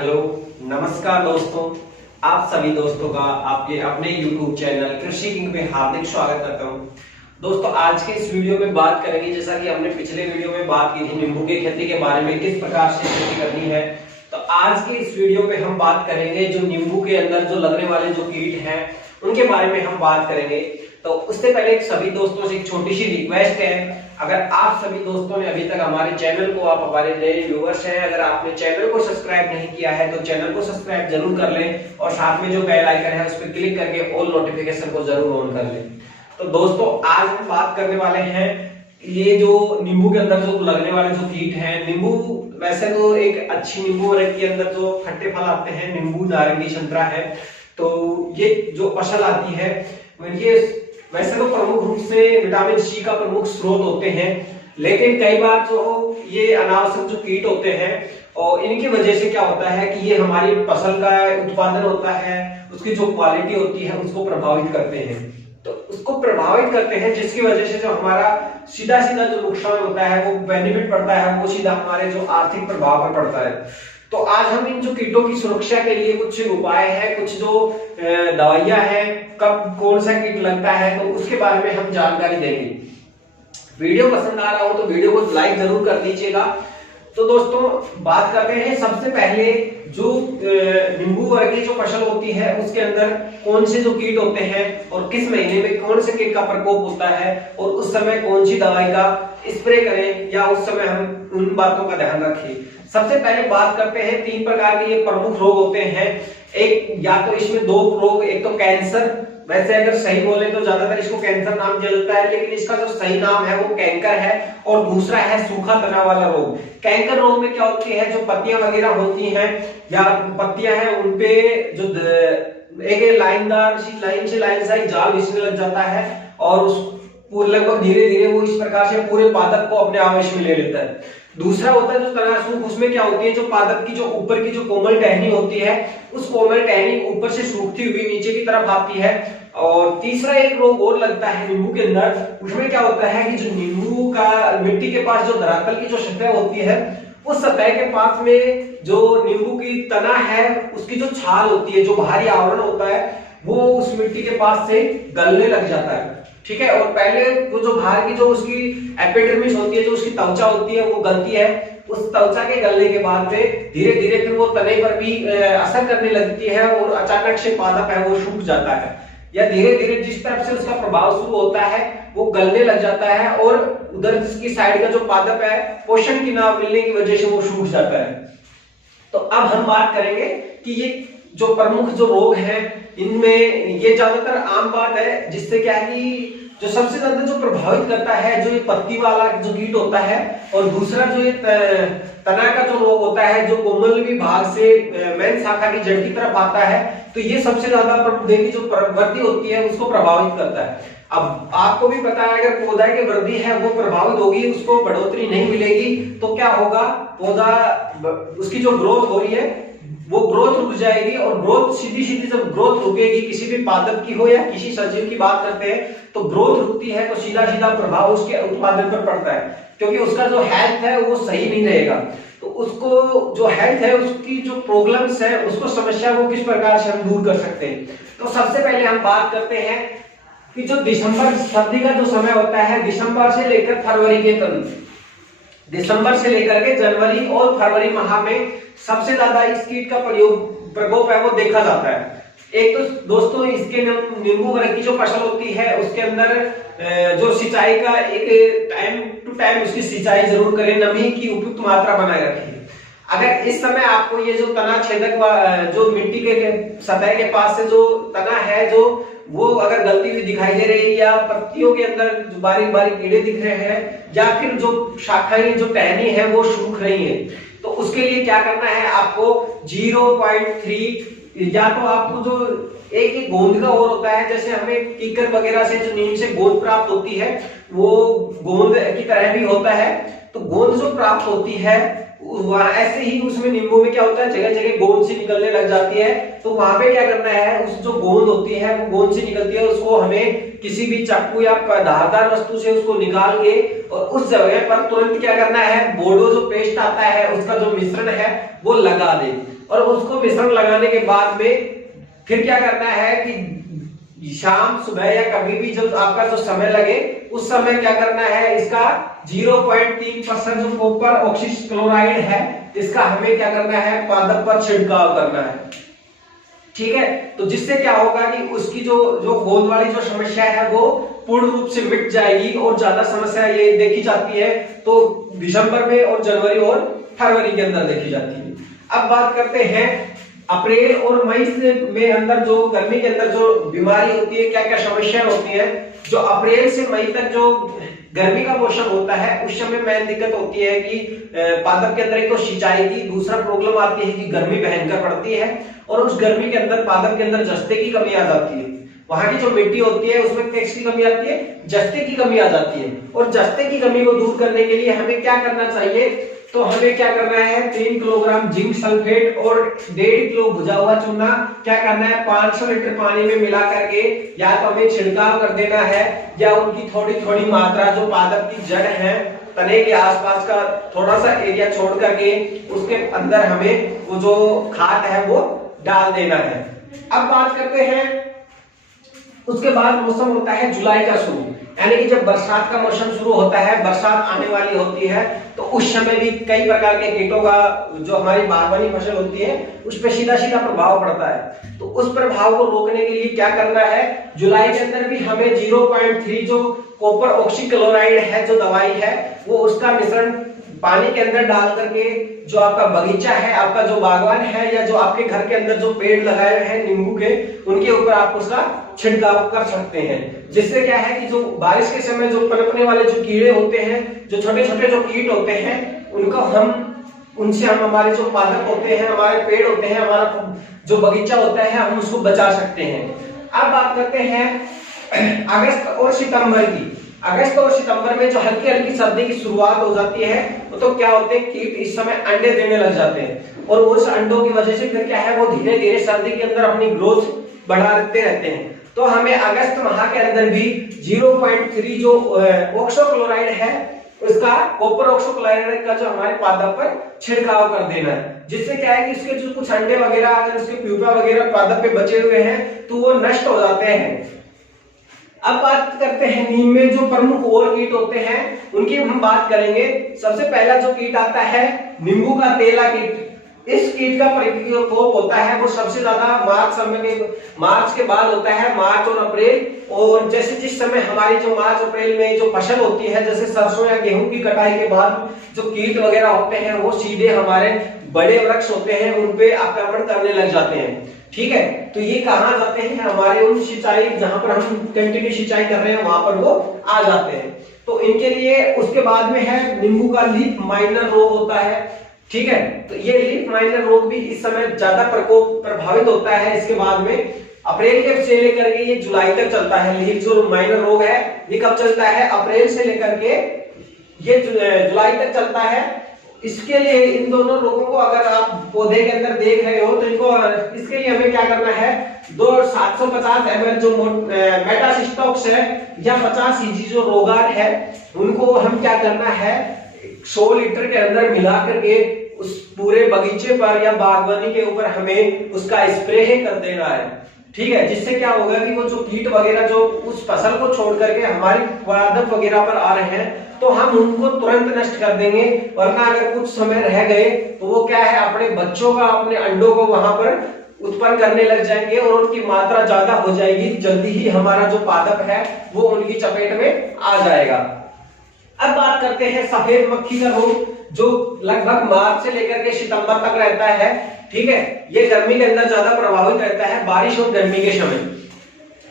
Hello, नमस्कार दोस्तों। आप सभी दोस्तों का आपके अपने YouTube चैनल कृषि किंग में हार्दिक स्वागत करता हूं। दोस्तों, आज के इस वीडियो में बात करेंगे, जैसा कि हमने पिछले वीडियो में बात की थी नींबू की खेती के बारे में, किस प्रकार से खेती करनी है। तो आज के इस वीडियो में हम बात करेंगे जो नींबू के अंदर जो लगने वाले जो कीट हैं उनके बारे में हम बात करेंगे। तो उससे पहले सभी दोस्तों से एक छोटी सी रिक्वेस्ट है, अगर आप सभी दोस्तों ने अभी तक हमारे चैनल को, आप हमारे नए व्यूअर्स हैं, अगर आपने चैनल को सब्सक्राइब नहीं किया है तो चैनल को सब्सक्राइब जरूर कर लें और साथ में जो बेल आइकन है उस पर क्लिक करके ऑल नोटिफिकेशन को जरूर ऑन कर लें। तो दोस्तों, आज हम बात करने वाले हैं ये जो नींबू के अंदर जो लगने वाले जो कीट हैं। नींबू वैसे तो एक अच्छी नींबू के अंदर जो खट्टे फल आते हैं, नींबू, नारंगी, संतरा है, तो ये जो फसल आती है ये वैसे तो प्रमुख रूप से विटामिन सी का प्रमुख स्रोत होते हैं, लेकिन कई बार जो ये अनावश्यक जो कीट होते हैं और इनकी वजह से क्या होता है कि ये हमारी फसल का उत्पादन होता है, उसकी जो क्वालिटी होती है उसको प्रभावित करते हैं। तो उसको प्रभावित करते हैं जिसकी वजह से जो हमारा सीधा जो नुकसान होता है, वो बेनिफिट पड़ता है, वो सीधा हमारे जो आर्थिक प्रभाव पर पड़ता है। तो आज हम इन जो कीटों की सुरक्षा के लिए कुछ उपाय हैं, कुछ जो दवाइयां हैं, कब कौन सा कीट लगता है, तो उसके बारे में हम जानकारी देंगे। वीडियो पसंद आ रहा हो तो वीडियो को लाइक जरूर कर दीजिएगा। तो दोस्तों, बात करते हैं सबसे पहले जो नींबू वर्गीय जो फसल होती है उसके अंदर कौन से जो कीट होते हैं और किस महीने में कौन से कीट का प्रकोप होता है और उस समय कौन सी दवाई का स्प्रे करें या उस समय हम उन बातों का ध्यान रखें। सबसे पहले बात करते हैं, 3 प्रकार के ये प्रमुख रोग होते हैं। एक या तो इसमें 2 रोग, एक तो कैंसर, वैसे अगर सही बोले तो ज्यादातर इसको कैंसर नाम दिया जाता है, लेकिन इसका जो सही नाम है वो कैंकर है। और दूसरा है सूखा तना वाला रोग। कैंकर रोग में क्या होती है, जो पत्तियां वगैरह होती हैं या पत्तियां हैं उनपे जो एक लाइनदार लाइन से जाल बिछने लग जाता है और उस लगभग धीरे धीरे वो इस प्रकार से पूरे पादप को अपने आवेश में ले लेता है। दूसरा होता है जो तनासूख, उसमें क्या होती है, जो पादप की जो ऊपर की जो कोमल टहनी होती है उस कोमल टहनी ऊपर से सूखती हुई नीचे की तरफ आती है। और तीसरा एक रोग और लगता है नींबू के अंदर, उसमें क्या होता है कि जो नींबू का मिट्टी के पास जो धरातल की जो सतह होती है उस सतह के पास में जो नींबू की तना है उसकी जो छाल होती है, जो बाहरी आवरण होता है, वो उस मिट्टी के पास से गलने लग जाता है। ठीक है, और पहले वो जो बाहर की जो उसकी एपिडर्मिस होती है, जो उसकी त्वचा होती है, वो गलती है। उस त्वचा के गलने के बाद में धीरे धीरे फिर वो तने पर भी असर करने लगती है और अचानक से पादप है वो सूख जाता है, या धीरे धीरे जिस तरफ से उसका प्रभाव शुरू होता है वो गलने लग जाता है और उधर जिसकी साइड का जो पादप है पोषण की ना मिलने की वजह से वो सूख जाता है। तो अब हम बात करेंगे कि ये जो प्रमुख जो रोग हैं इनमें ये ज्यादातर आम बात है, जिससे क्या है कि जो सबसे ज्यादा जो प्रभावित करता है जो ये पत्ती वाला जो कीट होता है, और दूसरा जो ये तना का जो रोग होता है जो कोमल विभाग से मेन शाखा की जड़ की तरफ आता है, तो ये सबसे ज्यादा पौधे की जो वृद्धि होती है उसको प्रभावित करता है। अब आपको भी पता है, अगर पौधा की वृद्धि है वो प्रभावित होगी, उसको बढ़ोतरी नहीं मिलेगी, तो क्या होगा, पौधा उसकी जो ग्रोथ हो रही है वो ग्रोथ रुक जाएगी। और ग्रोथ सीधी जब ग्रोथ रुकेगी, किसी भी पादप की हो या किसी सजीव की बात करते हैं, तो ग्रोथ रुकती है तो सीधा प्रभाव उसके उत्पादन पर पड़ता है, क्योंकि उसका जो हेल्थ है वो सही नहीं रहेगा। तो उसको जो हेल्थ है उसकी जो प्रॉब्लम्स है उसको समस्या को किस प्रकार से हम दूर कर सकते हैं। तो सबसे पहले हम बात करते हैं कि जो दिसंबर सर्दी का जो समय होता है, दिसंबर से लेकर फरवरी के तक, दिसंबर से लेकर के जनवरी और फरवरी माह में सबसे ज्यादा इस कीट का प्रकोप है वो देखा जाता है। एक तो दोस्तों इसके नींबू वर्ग की जो फसल होती है उसके अंदर जो सिंचाई का एक टाइम टू टाइम उसकी सिंचाई जरूर करें, नमी की उपयुक्त मात्रा बनाए रखें। अगर इस समय आपको ये जो तना छेदक जो मिट्टी के सतह के पास से जो तना है जो वो अगर गलती हुई दिखाई दे रही है, या पत्तियों के अंदर बारीक बारीक कीड़े दिख रहे हैं, या फिर जो शाखाएं जो टहनी है वो सूख रही है, तो उसके लिए क्या करना है, आपको 0.3 या तो आपको जो एक गोंद का और होता है, जैसे हमें कीकर वगैरह से जो नीम से गोंद प्राप्त होती है वो गोंद की तरह भी होता है, तो गोंद जो प्राप्त होती है ऐसे ही उसमें नींबू में क्या क्या होता है, जगह जगह गोंद सी निकलने लग जाती है। तो वहां पे क्या करना है, उस जो गोंद होती है वो गोंद सी निकलती है, उसको हमें किसी भी चाकू या धारदार वस्तु से उसको निकाल के और उस जगह पर तुरंत क्या करना है, बोर्डो जो पेस्ट आता है उसका जो मिश्रण है वो लगा दे। और उसको मिश्रण लगाने के बाद में फिर क्या करना है कि शाम सुबह या कभी भी जब आपका जो समय लगे उस समय क्या करना है, इसका 0.3% जो कॉपर ऑक्सीक्लोराइड है इसका हमें क्या करना है, पादप पर छिड़काव करना है। ठीक है, तो जिससे क्या होगा कि उसकी जो गोंद वाली जो समस्या है वो पूर्ण रूप से मिट जाएगी। और ज्यादा समस्या ये देखी जाती है तो दिसंबर में और जनवरी और फरवरी के अंदर देखी जाती है। अब बात करते हैं अप्रैल और मई में अंदर जो गर्मी के अंदर जो बीमारी होती है, क्या क्या समस्याएं होती है। जो अप्रैल से मई तक जो गर्मी का मौसम होता है उस समय मेन दिक्कत होती है कि पादप के अंदर एक तो सिंचाई की, दूसरा प्रॉब्लम आती है कि गर्मी भयंकर पड़ती है और उस गर्मी के अंदर पादप के अंदर जस्ते की कमी आ जाती है। वहां की जो मिट्टी होती है उसमें किसकी कमी आती है, जस्ते की कमी आ जाती है। और जस्ते की कमी को दूर करने के लिए हमें क्या करना चाहिए, तो हमें क्या करना है, 3 किलोग्राम जिंक सल्फेट और 1.5 किलो भुजा हुआ चूना क्या करना है, 500 लीटर पानी में मिला करके या तो हमें छिड़काव कर देना है या उनकी थोड़ी थोड़ी मात्रा जो पादप की जड़ है तने के आसपास का थोड़ा सा एरिया छोड़ करके उसके अंदर हमें वो जो खाद है वो डाल देना है। अब बात करते हैं, उसके बाद मौसम होता है जुलाई का शुरू, यानी कि जब बरसात का मौसम शुरू होता है, बरसात आने वाली होती है, तो उस समय भी कई प्रकार के कीटों का जो हमारी बागवानी फसल होती है उस पर सीधा सीधा प्रभाव पड़ता है। तो उस प्रभाव को रोकने के लिए क्या करना है, जुलाई के अंदर भी हमें 0.3 जो कॉपर ऑक्सीक्लोराइड है जो दवाई है वो उसका मिश्रण पानी के अंदर डाल करके जो आपका बगीचा है, आपका जो बागवान है या जो आपके घर के अंदर जो पेड़ लगाए हुए हैं नींबू के, उनके ऊपर आप उसका छिड़काव कर सकते हैं। जिससे क्या है कि जो बारिश के समय जो पनपने वाले जो कीड़े होते हैं, जो छोटे छोटे जो कीट होते हैं, उनसे हम हमारे जो पादप होते हैं, हमारे पेड़ होते हैं, हमारा जो बगीचा होता है, हम उसको बचा सकते हैं। अब बात करते हैं अगस्त और सितंबर की। अगस्त और सितंबर में जो हल्की हल्की सर्दी की शुरुआत हो जाती है तो क्या होते हैं, कीट इस समय अंडे देने लग जाते हैं और उस अंडों की वजह से फिर क्या है, वो धीरे धीरे सर्दी के अंदर अपनी ग्रोथ बढ़ाते रहते हैं। तो हमें अगस्त माह के अंदर भी 0.3 जो ऑक्सोक्लोराइड है उसका, कॉपर ऑक्सोक्लोराइड का जो हमारे पादप पर छिड़काव कर देना है। जिससे क्या है कि उसके जो कुछ अंडे वगैरह अगर उसके प्यूपा वगैरह पादप पे बचे हुए हैं तो वो नष्ट हो जाते हैं। अब बात करते हैं नीम में जो प्रमुख और कीट होते हैं उनकी हम बात करेंगे। सबसे पहला जो कीट आता है नींबू का तेला कीट। इस कीट का प्रकोप होता है वो सबसे ज्यादा मार्च के बाद होता है, मार्च और अप्रैल। और जैसे जिस समय हमारी जो मार्च अप्रैल में जो फसल होती है, जैसे सरसों या गेहूं की कटाई के बाद जो कीट वगैरह होते हैं वो सीधे हमारे बड़े वृक्ष होते हैं उन पे आक्रमण करने लग जाते हैं। ठीक है, तो ये कहाँ जाते हैं, हमारे उन सिंचाई जहां पर हम कंटिन्यू सिंचाई कर रहे हैं वहां पर वो आ जाते हैं। तो इनके लिए उसके बाद में है नींबू का लीफ माइनर रोग होता है। ठीक है, तो ये लीफ माइनर रोग भी इस समय ज्यादा प्रभावित होता है। इसके बाद में अप्रैल के से लेकर के ये जुलाई तक चलता है। लीफ जो माइनर रोग है ये कब चलता है, अप्रैल से लेकर के ये जुलाई तक चलता है। इसके लिए इन दोनों रोगों को अगर आप पौधे के अंदर देख रहे हो तो इनको, इसके लिए हमें क्या करना है, 750 ml जो मेटासिस्टॉक्स है या 50 EG जो रोगार है उनको हम क्या करना है, 100 लीटर के अंदर मिला करके उस पूरे बगीचे पर या बागवानी के ऊपर हमें उसका स्प्रे कर देना है। ठीक है, जिससे क्या होगा कि वो जो कीट वगैरह जो उस फसल को छोड़ करके हमारी पादप वगैरह पर आ रहे हैं तो हम उनको तुरंत नष्ट कर देंगे। वरना अगर कुछ समय रह गए तो वो क्या है, अपने बच्चों का, अपने अंडों को वहां पर उत्पन्न करने लग जाएंगे और उनकी मात्रा ज्यादा हो जाएगी। जल्दी ही हमारा जो पादप है वो उनकी चपेट में आ जाएगा। अब बात करते हैं सफेद मक्खी का रोग जो लगभग मार्च से लेकर के सितंबर तक रहता है। ठीक है, ये गर्मी के अंदर ज्यादा प्रभावित रहता है, बारिश और गर्मी के समय।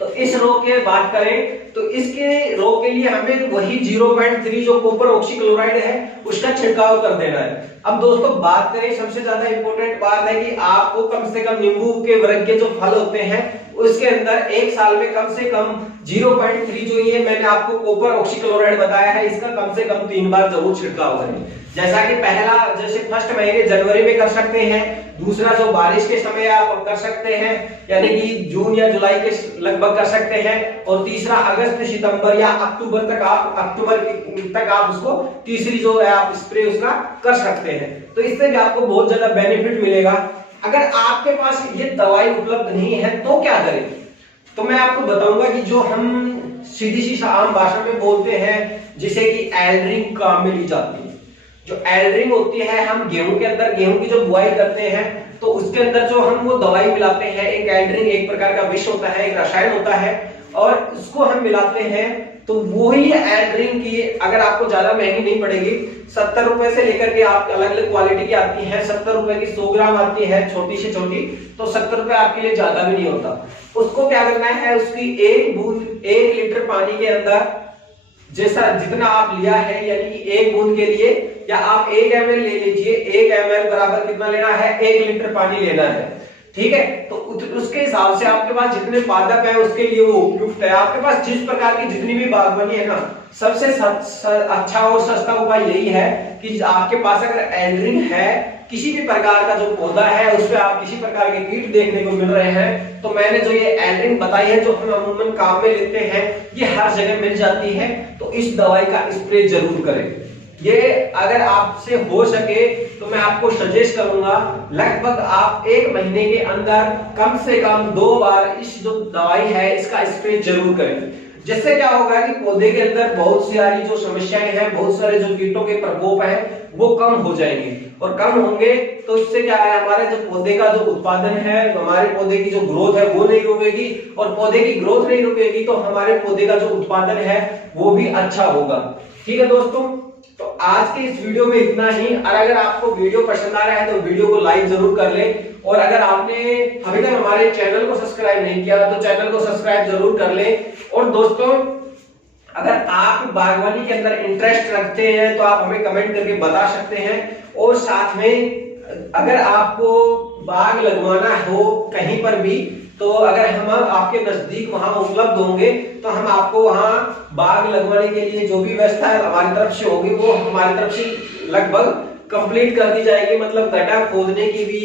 तो इस रोग की बात करें तो इसके रोग के लिए हमें वही 0.3 जो कॉपर ऑक्सीक्लोराइड है उसका छिड़काव कर देना है। अब दोस्तों बात करें, सबसे ज्यादा इंपॉर्टेंट बात है कि आपको कम से कम नींबू के वर्ग के जो फल होते हैं उसके अंदर एक साल में कम से कम 0.3 जो ये मैंने आपको कॉपर ऑक्सीक्लोराइड बताया है इसका कम से कम 3 बार जरूर छिड़काव करें। जैसा कि पहला जैसे फर्स्ट महीने जनवरी में कर सकते हैं, दूसरा जो बारिश के समय आप कर सकते हैं यानी कि जून या जुलाई के लगभग कर सकते हैं, और तीसरा अगस्त सितंबर या अक्टूबर तक आप उसको तीसरी जो है आप स्प्रे उसका कर सकते हैं। तो इससे भी आपको बहुत ज्यादा बेनिफिट मिलेगा। अगर आपके पास ये दवाई उपलब्ध नहीं है तो क्या करें, तो मैं आपको बताऊंगा कि जो हम सीधी सी आम भाषा में बोलते हैं जिसे कि एल्ड्रिंग काम में ली जाती है। जो एल्ड्रिंग होती है, हम गेहूं के अंदर गेहूं की जो बुआई करते हैं तो उसके अंदर जो हम वो दवाई मिलाते हैं, एक एल्ड्रिंग एक प्रकार का विष होता है, एक रसायन होता है, और उसको हम मिलाते हैं। तो वही एल्ड्रिंग की अगर आपको ज्यादा महंगी नहीं पड़ेगी, 70 रुपए से लेकर के आप अलग अलग क्वालिटी की आती है, 70 रुपए की 100 ग्राम आती है छोटी से छोटी, तो 70 रुपए आपके लिए ज्यादा भी नहीं होता। उसको क्या करना है, उसकी एक बूंद 1 लीटर पानी के अंदर जैसा जितना आप लिया है यानी कि 1 बूंद के लिए, या आप 1 ml ले लीजिए, 1 ml बराबर कितना लेना है, 1 लीटर पानी लेना है, ठीक है। तो उसके हिसाब से आपके पास जितने पादप है उसके लिए वो उपयुक्त है। आपके पास जिस प्रकार की जितनी भी बागवानी है ना, सबसे अच्छा और सस्ता उपाय यही है कि आपके पास अगर एल्ड्रिंग है, किसी भी प्रकार का जो पौधा है उस पे आप किसी प्रकार के कीट देखने को मिल रहे हैं, तो मैंने जो ये एल्ड्रिंग बताई है जो हम अमूमन काम में लेते हैं, ये हर जगह मिल जाती है, तो इस दवाई का स्प्रे जरूर करें। ये अगर आपसे हो सके तो मैं आपको सजेस्ट करूंगा लगभग आप 1 महीने के अंदर कम से कम 2 बार इस जो दवाई है इसका स्प्रे जरूर करें। जिससे क्या होगा कि पौधे के अंदर बहुत सारी जो समस्याएं हैं, बहुत सारे जो कीटों के प्रकोप है वो कम हो जाएंगे, और कम होंगे तो इससे क्या है, हमारे जो पौधे का जो उत्पादन है, हमारे पौधे की जो ग्रोथ है वो नहीं रुकेगी, और पौधे की ग्रोथ नहीं रुकेगी तो हमारे पौधे का जो उत्पादन है वो भी अच्छा होगा। ठीक है दोस्तों, तो आज के इस वीडियो में इतना ही। और अगर आपको वीडियो पसंद आ रहा है तो वीडियो को लाइक जरूर कर लें, और अगर आपने अभी तक हमारे चैनल को सब्सक्राइब नहीं किया तो चैनल को सब्सक्राइब जरूर कर लें। और दोस्तों, अगर आप बागवानी के अंदर इंटरेस्ट रखते हैं तो आप हमें कमेंट करके बता सकते हैं, और साथ में अगर आपको बाग लगवाना हो कहीं पर भी, तो अगर हम आपके नजदीक वहां उपलब्ध होंगे तो हम आपको वहां बाग लगवाने के लिए जो भी व्यवस्था है हमारी तरफ से होगी वो हमारी तरफ से लगभग कंप्लीट कर दी जाएगी। मतलब गड्ढा खोदने की भी,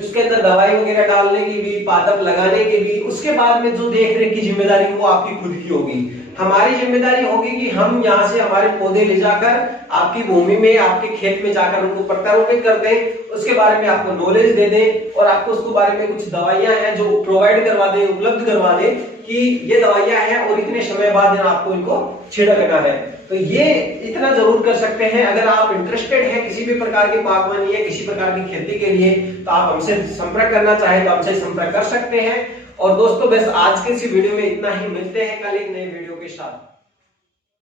उसके अंदर दवाई वगैरह डालने की भी, पादप लगाने की भी, उसके बाद में जो देख रेख की जिम्मेदारी वो आपकी खुद की होगी। हमारी जिम्मेदारी होगी कि हम यहाँ से हमारे पौधे ले जाकर आपकी भूमि में, आपके खेत में जाकर उनको प्रत्यारोपित कर दें, उसके बारे में आपको नॉलेज दे दें, और आपको उसके बारे में कुछ दवाइयां हैं जो प्रोवाइड करवा दें, उपलब्ध करवा दें कि ये दवाइयां हैं और इतने समय बाद आपको इनको छिड़कना है। तो ये इतना जरूर कर सकते हैं। अगर आप इंटरेस्टेड हैं किसी भी प्रकार की बागवानी या किसी प्रकार की खेती के लिए, तो आप हमसे संपर्क करना चाहें तो हमसे संपर्क कर सकते हैं। और दोस्तों, बस आज के इस वीडियो में इतना ही, मिलते हैं कल एक नए वीडियो के साथ।